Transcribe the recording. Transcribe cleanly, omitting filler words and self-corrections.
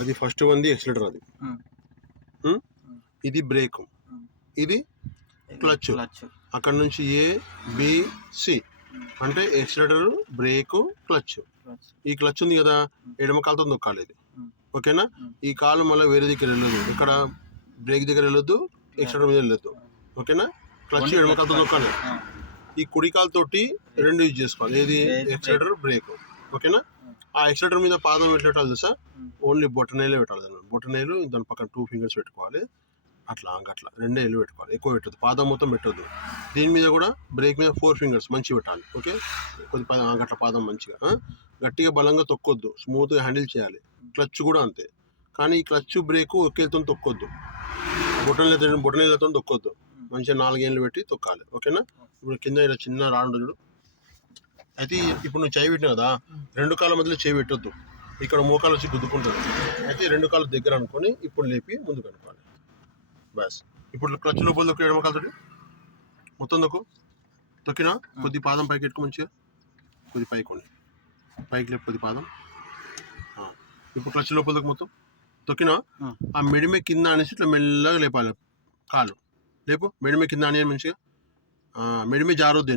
అది ఫస్ట్ ఉంది ఎక్సిలేటర్ అది. ఇది బ్రేక్, ఇది క్లచ్. అక్కడ నుంచి ఏ బి సి అంటే ఎక్సిలేటర్, బ్రేక్, క్లచ్. ఈ క్లచ్ ఉంది కదా, ఎడమ కాలుతో నొక్కాలి ఇది. ఓకేనా? ఈ కాలు మళ్ళీ వేరే దగ్గర వెళ్ళదు, ఇక్కడ బ్రేక్ దగ్గర వెళ్ళొద్దు, ఎక్సిలేటర్ మీద వెళ్ళొద్దు. ఓకేనా? క్లచ్ ఎడమ కాలుతో నొక్కాలి. ఈ కుడి కాలుతోటి రెండు యూజ్ చేసుకోవాలి, ఏది ఎక్సిలేటర్, బ్రేక్. ఓకేనా? ఆ ఎక్సిలేటర్ మీద పాదం పెట్టాలి తెలుసా, ఓన్లీ బొట్టనేలే పెట్టాలి. దాని బొట్టనేలు దాని పక్కన 2 ఫింగర్స్ పెట్టుకోవాలి. అట్లా రెండే ఏళ్ళు పెట్టుకోవాలి, ఎక్కువ పెట్టద్దు, పాదం మొత్తం పెట్టద్దు. దీని మీద కూడా బ్రేక్ మీద 4 ఫింగర్స్ మంచిగా పెట్టాలి. ఓకే, కొద్ది అట్లా పాదం మంచిగా గట్టిగా బలంగా తొక్కొద్దు, స్మూత్గా హ్యాండిల్ చేయాలి. క్లచ్ కూడా అంతే, కానీ ఈ క్లచ్ బ్రేక్ ఒకేతో తొక్కొద్దు, బొట్టనేలతో తొక్కొద్దు, మంచిగా 4 ఏళ్ళు పెట్టి తొక్కాలి. ఓకేనా? ఇప్పుడు కింద ఇలా చిన్న రాండు చూడు, అయితే ఇప్పుడు నువ్వు చేయి పెట్టినా కదా, 2 కాళ్ళ మధ్యలో చేయి పెట్టొద్దు, ఇక్కడ మోకాలు వచ్చి గుద్దుకుంటుంది. అయితే 2 కాళ్ళు దగ్గర అనుకొని ఇప్పుడు లేపి ముందుకు అనుకోవాలి. బస్. ఇప్పుడు క్లచ్ లోపల దొక్కి ఎడమ కాలుతోటి మొత్తం తొక్కినా కొద్ది పాదం పైకి ఎట్టుకో, మంచిగా కొద్ది పైకి లేపు కొద్ది పాదం. ఇప్పుడు క్లచ్ లోపల దొక్కి మొత్తం తొక్కినా ఆ మెడిమే కింద అనేసి ఇట్లా మెల్లగా లేపాలి, కాలు లేపు, మెడిమే కింద అనేది మంచిగా, మెడిమే జారొద్దు.